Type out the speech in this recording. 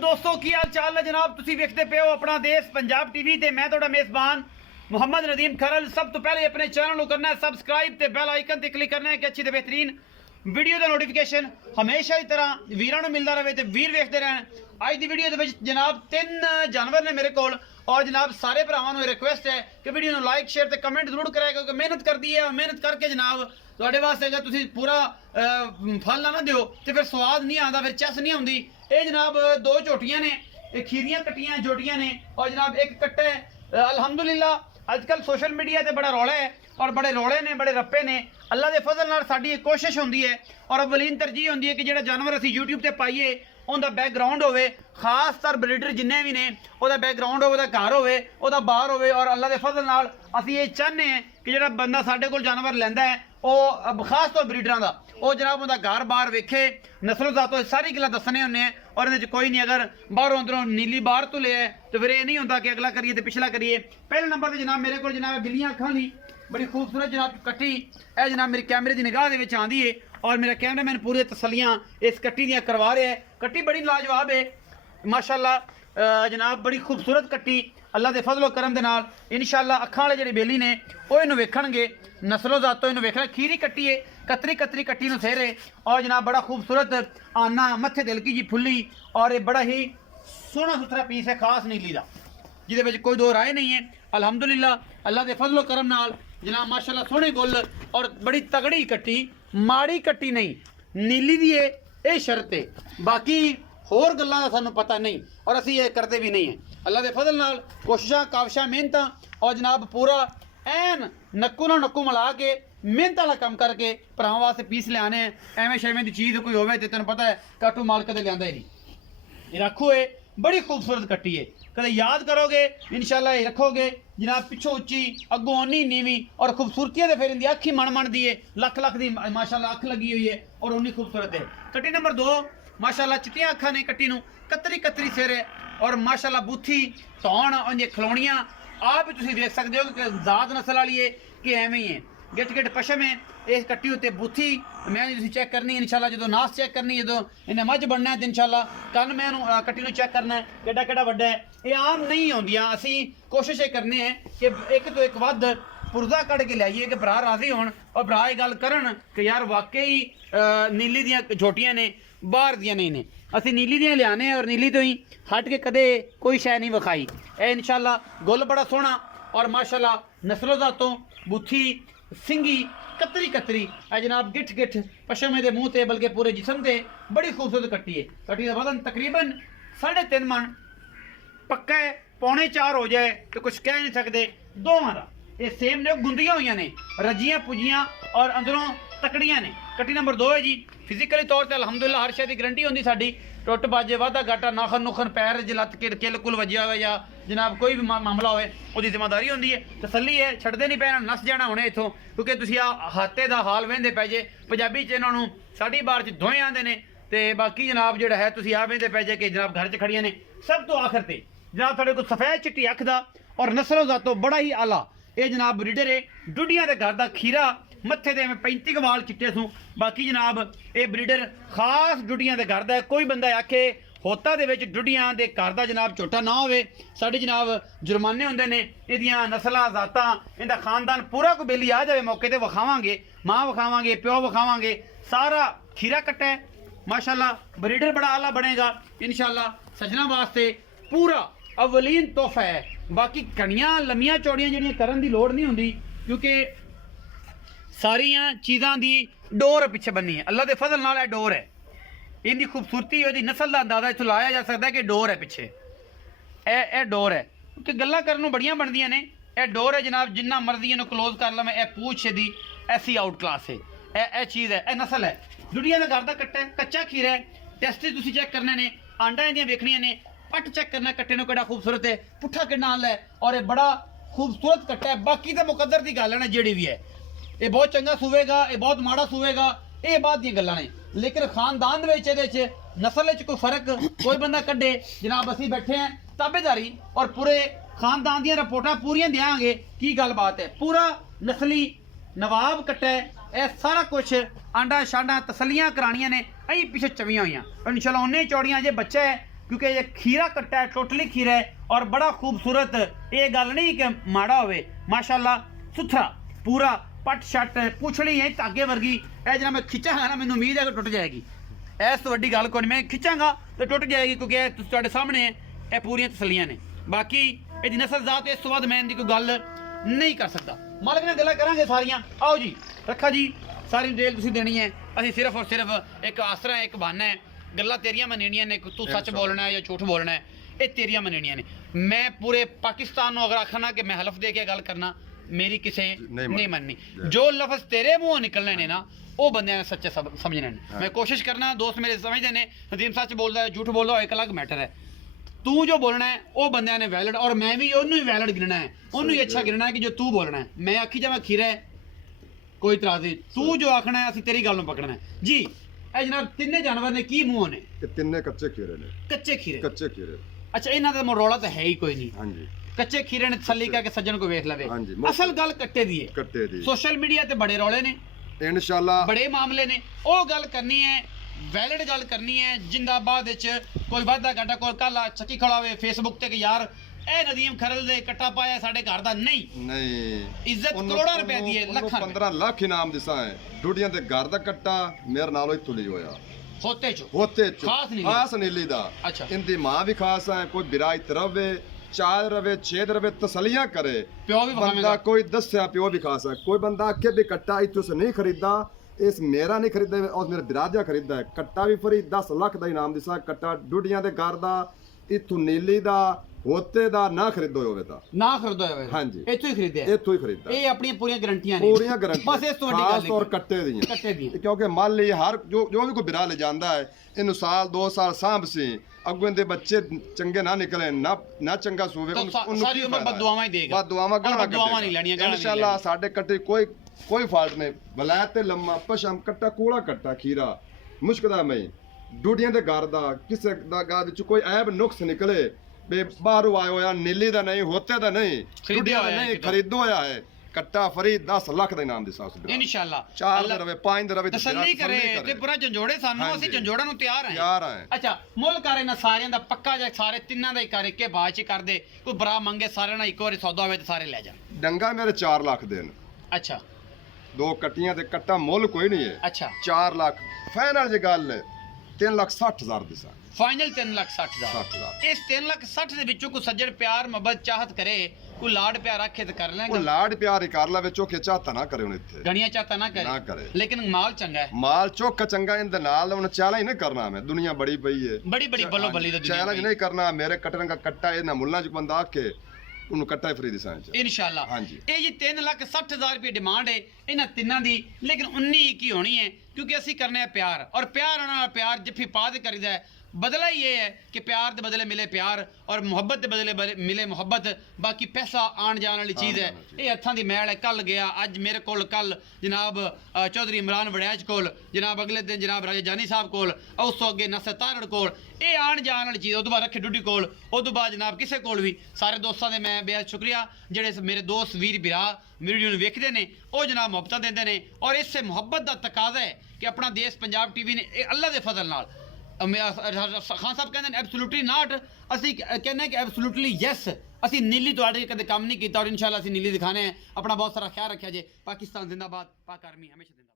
दोस्तों की हाल चाल है जनाब। तुसी वेखते पे हो अपना देश पंजाब टीवी ते मैं तुहाडा मेज़बान मुहम्मद नदीम खरल। सब तो पहले अपने चैनल को करना है सबसक्राइब ते बेल आइकन ते क्लिक करना है कि अच्छी ते बेहतरीन वीडियो का नोटिफिकेशन हमेशा की तरह वीरां नूं मिलता रहे तो वीर वेखते रहन। अज की वीडियो दे विच जनाब 3 जानवर ने मेरे कोल और जनाब सारे भरावां नूं रिक्वेस्ट है कि वीडियो नूं लाइक शेयर ते कमेंट जरूर कराया क्योंकि मेहनत करती है। मेहनत करके जनाब तुहाडे वास्ते अगर तुसीं पूरा फल ना दिओ तो फिर स्वाद नहीं आता, फिर चस नहीं आउंदी। ये जनाब 2 झोटियां ने, ये खीरियां कट्टियां जोटियां ने और जनाब एक कट्टा है। अल्हम्दुलिल्लाह अजकल सोशल मीडिया ते बड़ा रौला है और बड़े रौले ने, बड़े रप्पे ने। अल्लाह के फजल नाल साडी कोशिश होंदी है और अवलीन तरजीह होंदी है कि जिहड़ा जानवर असीं यूट्यूब ते पाइए उनका बैकग्राउंड होवे, खासतर ब्रीडर जिन्ने भी ने उहदा बैकग्राउंड होवे, घर होवे, उहदा बाहर होवे। और अल्लाह के फजल नाल असीं ये चाहते हैं कि जिहड़ा बंदा साडे कोल जानवर लैंदा है वो खास तौर ब्रीडरां दा वो जनाब उनका घर बाहर वेखे, नस्लो जातो सारी गल्लां दसने होंने हैं। और इहदे च कोई नहीं अगर बाहरों अंदरों नीली बाहर तो ले तो फिर ये नहीं होंदा कि अगला करिए तो पिछला करिए। पहले नंबर पर जनाब मेरे को जनाब बिल्लियां अखां दी बड़ी खूबसूरत जनाब कट्टी है जनाब मेरी कैमरे की निगाह के आँदी है और मेरा कैमरा मैन पूरी तसलियां इस कट्टी दियां करवा रहा है। कट्टी बड़ी लाजवाब है माशाअल्लाह जनाब, बड़ी खूबसूरत कट्टी अल्लाह के फजलो करम दे नाल इंशाअल्लाह अखां वाले जिहड़े बेली ने वो इन्हूं वेखणगे, नस्लो जातो इन्हूं वेखणा। खीरी कट्टी है, कतरी कतरी कट्टी नूं सेरे और जनाब बड़ा खूबसूरत आना मत्थे दिलकी जी फुल्ली और ये बड़ा ही सोहना सुथरा पीस है खास नीली का जिहदे विच कोई दो राय नहीं है। अल्हम्दुलिल्लाह अल्लाह के फजलो करम नाल जनाब माशाअल्लाह सोहने गुल और बड़ी तगड़ी कट्टी, माड़ी कट्टी नहीं, नीली दी है ये शर्त है। बाकी होर गल्लां दा सानूं पता नहीं और असीं ये करते भी नहीं हैं। अल्लाह के फजल नाल कोशिशां काविशां मेहनतां और जनाब पूरा एन नक्कू ना नक्कू मिला के मेहनत वाला काम करके भरावां वास्ते पीस लियाने हैं। एवें शेवें दी चीज़ कोई होवे ते तैनूं पता है काटू माल कदे लियांदा ही नहीं। ये रखो है बड़ी खूबसूरत कट्टी है, कदे याद करोगे इंशाअल्लाह ये रखोगे जनाब। पिछों उच्ची अगों ओनी नीवी और खूबसूरती तो फिर इनकी अख ही मन दी है, लख लख दी माशाअल्लाह अख लगी हुई है और उन्नी खूबसूरत है। कट्टी नंबर 2 माशाअल्लाह चिट्टियां अखां ने कट्टी नूं, कतरी कतरी सिर है और माशाअल्लाह बूथी धौण और खिलौनियां आप ही तुसीं देख सकते हो कि जात नस्ल वाली है कि एवें ही है। गिट गिट पशम है इस कट्टी उत्ते बूथी मैं तुसीं चेक करनी इंशाअल्लाह। जो नास चेक करनी जो इन्हें मझ बनना है तो इंशाअल्लाह कल मैं कट्टी नूं चेक करना है केड़ा केड़ा वड्डा है। ये आम नहीं आउंदियां, असीं कोशिश ये करने हैं कि एक तो एक वध पुरजा कढ़ के लियाइए कि भरा राजी होण और भरा ये गल करन कि यार वाकई नीली दियां झोटियां ने बाहर दियां नहीं ने। असीं नीली दियां लियाने और नीली तो ही हट के कदे कोई शै नहीं विखाई। ए इंशाअल्लाह गुल बड़ा सोहना और माशाअल्लाह नस्लो जातों बुथी सिंगी कतरी कतरी है जनाब। गिठ गिठ पशम दे मुँह ते बल्कि पूरे जिसम ते बड़ी खूबसूरत कट्टी है। कट्टी का वजन तकरीबन 3.5 मन पक्का है, 3.25 हो जाए तो कुछ कह नहीं सकते। दोवां दा ये सेम ने, गुंदियां हुई ने, रजियां पुजियां और अंदरों तकड़ियां ने। कट्टी नंबर 2 है जी। फिजिकली तौर पर अलहमदुलिल्लाह हर शे की गारंटी होंगी साडी। टुट बाजे वाधा घाटा नाखन नुखन पैर च लत्त के किल कुल वजया हो या जनाब कोई भी मामला होए उसकी जिम्मेदारी होंगी है। तसली है, छड्डदे नहीं पैना, नस जाना हुणे इत्थों क्योंकि तुसीं आ हाते दा हाल वेंदे पै जे। पंजाबी च इन्हां नूं साडी बार च दोए आंदे ने ते बाकी जनाब जिहड़ा है तुसीं आ वेंदे पै जे कि जनाब घर च खड़ियां ने। सब तो आखिर ते जनाब थोड़े को सफेद चिट्टी अख दा और नस्लो जातो बड़ा ही आला ये जनाब ब्रीडर है। डुडियां दे घर दा खीरा मत्थे दे 35 वाल चिट्टे सूं। बाकी जनाब ये ब्रीडर खास डुडियां दे घर दा है। कोई बंदा आखे होता दे विच डुडियां दे घर दा जनाब झोटा ना होवे साडे जनाब जुर्माने होंदे ने। इहदियां नस्लां जातां इहदा खानदान पूरा कोई बेली आ जावे मौके ते विखावांगे, मां विखावांगे, प्यो विखावांगे। सारा खीरा कट्टा है माशाअल्लाह, ब्रीडर बड़ा आला बनेगा इंशाअल्लाह। सजना वास्ते पूरा अवलीन तोहफा है। बाकी घड़ियां लम्मियां चौड़ियां जिहड़ियां करन दी लोड़ नहीं हुंदी क्योंकि सारियां चीज़ां दी डोर पिछे बनी है। अल्लाह के फजल नाल डोर है। इनकी खूबसूरती और नस्ल का अंदाजा इत्थों लाया जा सकता है कि डोर है पिछे, ए डोर है क्योंकि गल्लां करन नूं बड़ियां बनदियां ने। यह डोर है जनाब, जिन्ना मर्जी इन्हूं क्लोज कर लवें। यह पूछ दी ऐसी आउट क्लास है, यह चीज़ है, यह नस्ल है। जुड़ियां का घर का कट्टा है, कच्चा खीरा है। टेस्ट तुसीं चेक करने ने, आंडा इहदियां वेखणियां ने, पट चेक करना कट्टे नूं किहड़ा खूबसूरत है, पुट्ठा कितना हाल है और ये बड़ा खूबसूरत कट्टा है। बाकी तो मुकद्दर की गल है ना जिहड़ी भी है, ये बहुत चंगा सूवेगा, ये बहुत माड़ा सूवेगा, ये बात दी गल्लां ने। लेकिन खानदान दे नस्ल कोई फर्क कोई बंदा कड्डे जनाब असीं बैठे हैं ताबेदारी और पूरे खानदान दी रिपोर्टां पूरियां देंगे की गल बात है। पूरा नस्ली नवाब कट्टा है, यह सारा कुछ आंडा शांडा तसलियां करानियां ने। अं पिछे चवियां हुई इंशाल्लाह उन्ने चौड़ियां जे बच्चा है क्योंकि ये खीरा कट्टा है, टोटली खीरा है और बड़ा खूबसूरत। ये गल नहीं कि माड़ा होवे, माशाल्लाह सुथरा पूरा पट शट पुछड़ी है धागे वर्गी। ए जना मैं खिंचांगा ना, मैनूं उम्मीद है कि टुट जाएगी। इस तो वड्डी गल कोई नहीं, मैं खिंचांगा तो टुट जाएगी, क्योंकि ये तुहाडे सामने है, ये पूरियां तसलियां ने। बाकी ਇਹਦੀ नस्ल जात इस तो बाद मैं इनकी कोई गल नहीं कर सकता। मालक ने गल्लां करांगे सारियां। आओ जी रखा जी, सारी डिटेल तुसीं देनी है। ਅਸੀਂ सिर्फ और सिर्फ एक आसरा है, एक बहाना है। गल्लां तेरियां मनणियां ने, तू सच बोलना है या झूठ बोलना है, ये तेरियां मनणियां ने। मैं पूरे पाकिस्तान नूं अगर आखना कि मैं हलफ दे के गल करना, मेरी किसे नहीं मननी। जो लफ्ज तेरे मुंहों निकलने ने ना, वो बंदे ने सच्चे समझने ने। मैं कोशिश करना, दोस्त मेरे समझते ने नदीम सच बोलता है झूठ बोलता है, एक अलग मैटर है। तू जो बोलना है वो बंदे ने वैलिड, और मैं भी ਉਹਨੂੰ ही वैलिड गिनना है, ਉਹਨੂੰ ही अच्छा गिनना है कि जो तू बोलना है। मैं आखी जावा खीरा है, कोई इतराज नहीं। तू जो आखना है ਅਸੀਂ तेरी गल ਨੂੰ पकड़ना है जी। ਇਹ जनाब ਤਿੰਨੇ ਜਾਨਵਰ ਨੇ ਕੀ ਮੂੰਹ ਨੇ? ਇਹ ਤਿੰਨੇ ਕੱਚੇ ਖੀਰੇ ਨੇ। ਕੱਚੇ ਖੀਰੇ? ਕੱਚੇ ਖੀਰੇ। ਅੱਛਾ, ਇਹਨਾਂ ਦਾ ਰੌਲਾ ਤਾਂ ਹੈ ਹੀ ਕੋਈ ਨਹੀਂ। ਹਾਂਜੀ, ਕੱਚੇ ਖੀਰੇ ਨੇ ਤਸੱਲੀ ਕਰਕੇ ਸੱਜਣ ਕੋ ਵੇਖ ਲਵੇ। ਹਾਂਜੀ, ਅਸਲ ਗੱਲ ਕੱਟੇ ਦੀ ਹੈ। ਕੱਟੇ ਦੀ ਸੋਸ਼ਲ ਮੀਡੀਆ ਤੇ ਬੜੇ ਰੌਲੇ ਨੇ, ਇਨਸ਼ਾਅੱਲਾ ਬੜੇ ਮਾਮਲੇ ਨੇ। ਉਹ ਗੱਲ ਕਰਨੀ ਹੈ, वैलिड गल करनी है। जिंदाबाद कोई वादा घाटा कोई कल चक्की खड़ा हुए फेसबुक ते कि यार ए नदीम खरल दे कट्टा पाया साडे घर दा, नहीं इज्जत करोड़ां रुपए दी है, लाखां 15 लाख इनाम दिसा है। डुडियां दे घर दा कट्टा मेरे नालों ही तुली होया होते खास नीली दा। अच्छा, इंदी मां भी खास है। कोई बिराई रवे, चार रवे, छेद रवे, तसलियां करे। प्यो भी बंदा कोई दस्या प्यो भी खास है। कोई बंदा आके भी कट्टा इत्थों से नहीं खरीदा, इस मेरा नहीं खरीदा और मेरा बिराजा खरीदा है। कट्टा भी फ्री 10 लाख का इनाम दिसा। कट्टा डुडियां दे घर दा, इत्थों नीली दा, होते दा ना खरीदो होवे ता ना खरीदो होवे। हां जी, इत्थों ही खरीदे, इत्थों ही खरीदा। ये अपनी पूरी गारंटियां ने, पूरी गारंटी बस इस तो बड़ी खास गल तौर कट्टे दी। क्योंकि मान ली हर जो भी कोई बिरा ले जांदा है, इन्हू साल 2 साल सांभ सी, अगों दे बच्चे चंगे ना निकले, ना चंगा सूवे, सारी उम्र बददुआवां ही देगा। बददुआवां गणा बददुआवां नहीं लेनियां, इंशाल्लाह। साडे कट्टे कोई फाल्ट नहीं। वलायत ते लम्मा पशम कट्टा कूड़ा कट्टा खीरा मुश्किल मई डूडियां दे घर दा, किसे दा घर विच कोई ऐब नुक्स निकले बे बाहरों आयो होया, नीली दा नहीं, होते दा नहीं, डूडियां दा नहीं, खरीदो होया है। कट्टा फ्री 10 लाख ਦਾ ਇਨਾਮ ਦਿਸਾ ਉਸ इंशाल्लाह। 4 ਦੇ ਰਵੇ 5 ਦੇ ਰਵੇ ਤਸੱਲੀ ਕਰੇ ਤੇ ਪੂਰਾ ਜੰਜੋੜੇ ਸਾਨੂੰ, ਅਸੀਂ ਜੰਜੋੜਾਂ ਨੂੰ ਤਿਆਰ ਹਾਂ। ਤਿਆਰ ਹਾਂ। ਅੱਛਾ, ਮੁੱਲ ਕਰ ਇਹਨਾਂ ਸਾਰਿਆਂ ਦਾ ਪੱਕਾ ਜਾਂ ਸਾਰੇ ਤਿੰਨਾਂ ਦਾ ਹੀ ਕਰ ਕੇ ਬਾਅਦ ਚ ਕਰਦੇ? ਕੋਈ ਬਰਾ ਮੰਗੇ ਸਾਰਿਆਂ ਨਾਲ ਇੱਕ ਵਾਰੀ ਸੌਦਾ ਹੋਵੇ ਤੇ ਸਾਰੇ ਲੈ ਜਾਣ। ਡੰਗਾ ਮੇਰੇ 4 ਲੱਖ ਦੇਣ। ਅੱਛਾ, 2 ਕੱਟੀਆਂ ਤੇ ਕੱਟਾ ਮੁੱਲ ਕੋਈ ਨਹੀਂ ਹੈ। ਅੱਛਾ, 4 ਲੱਖ ਫਾਈਨਲ ਜੇ ਗੱਲ 3,60,000 ਦਿਸਾ। ਫਾਈਨਲ 3,60,000। ਇਸ 3,60,000 ਦੇ ਵਿੱਚੋਂ ਕੋਈ ਸੱਜਣ ਪਿਆਰ ਮੁਹੱਬਤ ਚਾਹਤ ਕਰੇ, ਕੋਈ ਲਾਡ ਪਿਆਰ ਰੱਖੇ ਤੇ ਕਰ ਲੈਂਗਾ। ਉਹ ਲਾਡ ਪਿਆਰ ਹੀ ਕਰ ਲਵੇ, ਚੋਕੇ ਚਾਹਤਾ ਨਾ ਕਰੇ। ਹੁਣ ਇੱਥੇ ਗਣੀਆਂ ਚਾਹਤਾ ਨਾ ਕਰੇ, ਲੇਕਿਨ ਮਾਲ ਚੰਗਾ ਹੈ। ਮਾਲ ਚੋਕਾ ਚੰਗਾ, ਇਹਦੇ ਨਾਲ ਹੁਣ ਚੈਲੰਜ ਨਹੀਂ ਕਰਨਾ। ਮੈਂ ਦੁਨੀਆ ਬੜੀ ਪਈ ਹੈ, ਬੜੀ ਬੱਲੋ ਬੱਲੀ ਦਾ ਚੈਲੰਜ ਨਹੀਂ ਕਰਨਾ। ਮੇਰੇ ਕੱਟਣ ਦਾ ਕੱਟਾ ਇਹਨਾਂ ਮੁੱਲਾਂ ਚ ਬੰਦਾ ਆਖੇ ਉਹਨੂੰ ਕੱਟਾ ਹੀ ਫਰੀ ਦਿਸਾਂ ਚ ਇਨਸ਼ਾਅੱਲਾ। ਹਾਂਜੀ, ਇਹ ਜੀ 3,60,000 ਰੁਪਏ ਡਿਮਾਂਡ ਹੈ ਇਹਨਾਂ ਤਿੰਨਾਂ ਦੀ, ਲੇਕਿਨ 19 ਕੀ ਹੋਣੀ ਹੈ, ਕਿਉਂਕਿ ਅਸੀਂ ਕਰਨੇ ਆ ਪਿਆਰ, ਔਰ ਪਿਆਰ ਨਾਲ ਪਿਆਰ ਜਿੱਫੀ ਪਾ ਦੇ ਕਰੀਦਾ ਹੈ। बदला ये है कि प्यार के बदले मिले प्यार और मुहब्बत के बदले मिले मुहब्बत। बाकी पैसा आन जाने वाली चीज़ है, ये हत्थां दी मैल है। कल गया, अज मेरे कोल, कल जनाब चौधरी इमरान वड़ैच कोल, जनाब अगले दिन जनाब राजा जानी साहब कोल, उस तो अगे नसर तारड़ कोल, ये आन जाने वाली चीज़। उस बाद रखे डुडी कोल, उस बाद जनाब किसी कोल भी। सारे दोस्तों के मैं बेहद शुक्रिया जेड़े मेरे दोस्त वीर बिरा वीडियो नूं वेखदे ने, वो जनाब मुहब्बत देंदे ने। और इस मुहब्बत का तकाजा है कि अपना देश पंजाब टीवी ने अल्लाह के फजल नाल खान साहब कहते हैं एब्सोल्युटली नॉट, असी कहने कि एब्सोल्युटली यस। असी नीली तुहाडे कदे काम नहीं किया और इंशाल्लाह असी नीली दिखाने हैं। अपना बहुत सारा ख्याल रखा जे। पाकिस्तान जिंदाबाद, पाक आर्मी हमेशा जिंदाबाद।